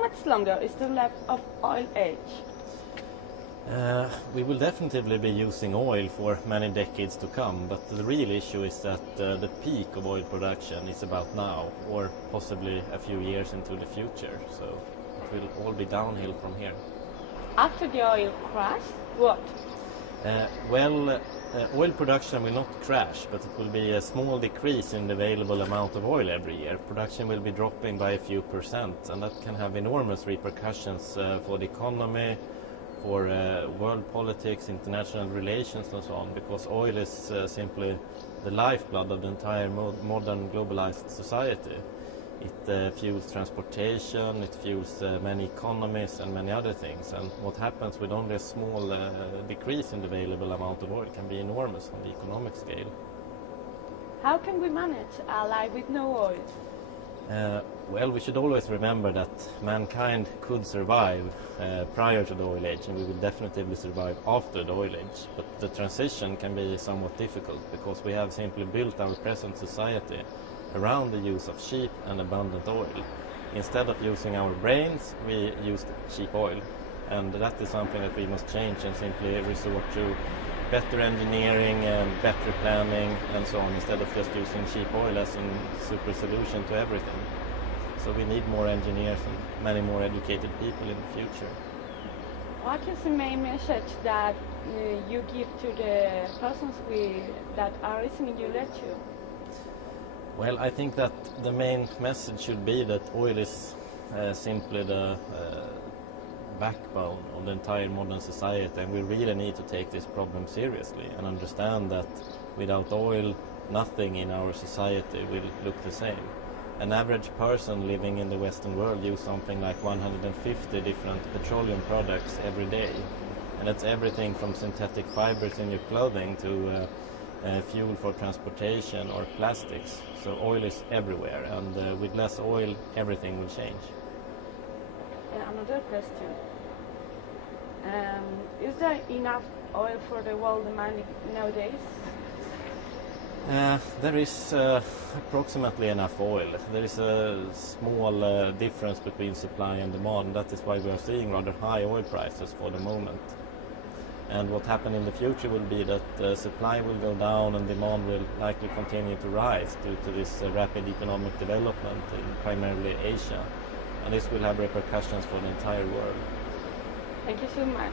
much longer is there left of oil age? We will definitely be using oil for many decades to come, but the real issue is that the peak of oil production is about now, or possibly a few years into the future, so it will all be downhill from here. After the oil crash, what? Oil production will not crash, but it will be a small decrease in the available amount of oil every year. Production will be dropping by a few percent, and that can have enormous repercussions for the economy, for world politics, international relations and so on, because oil is simply the lifeblood of the entire modern globalized society. It fuels transportation, it fuels many economies and many other things, and what happens with only a small decrease in the available amount of oil can be enormous on the economic scale. How can we manage a life with no oil? Well, we should always remember that mankind could survive prior to the oil age, and we will definitely survive after the oil age. But the transition can be somewhat difficult because we have simply built our present society around the use of cheap and abundant oil. Instead of using our brains, we use cheap oil, and that is something that we must change and simply resort to better engineering and better planning and so on, instead of just using cheap oil as a super solution to everything. So we need more engineers and many more educated people in the future. What is the main message that you give to the persons that are listening to your lecture? Well, I think that the main message should be that oil is simply the backbone of the entire modern society, and we really need to take this problem seriously and understand that without oil, nothing in our society will look the same. An average person living in the Western world uses something like 150 different petroleum products every day, and that's everything from synthetic fibers in your clothing to fuel for transportation or plastics. So oil is everywhere, and with less oil, everything will change. Another question. Is there enough oil for the world demand nowadays? There is approximately enough oil. There is a small difference between supply and demand. That is why we are seeing rather high oil prices for the moment. And what happens in the future will be that supply will go down and demand will likely continue to rise due to this rapid economic development in primarily Asia. And this will have repercussions for the entire world. Thank you so much.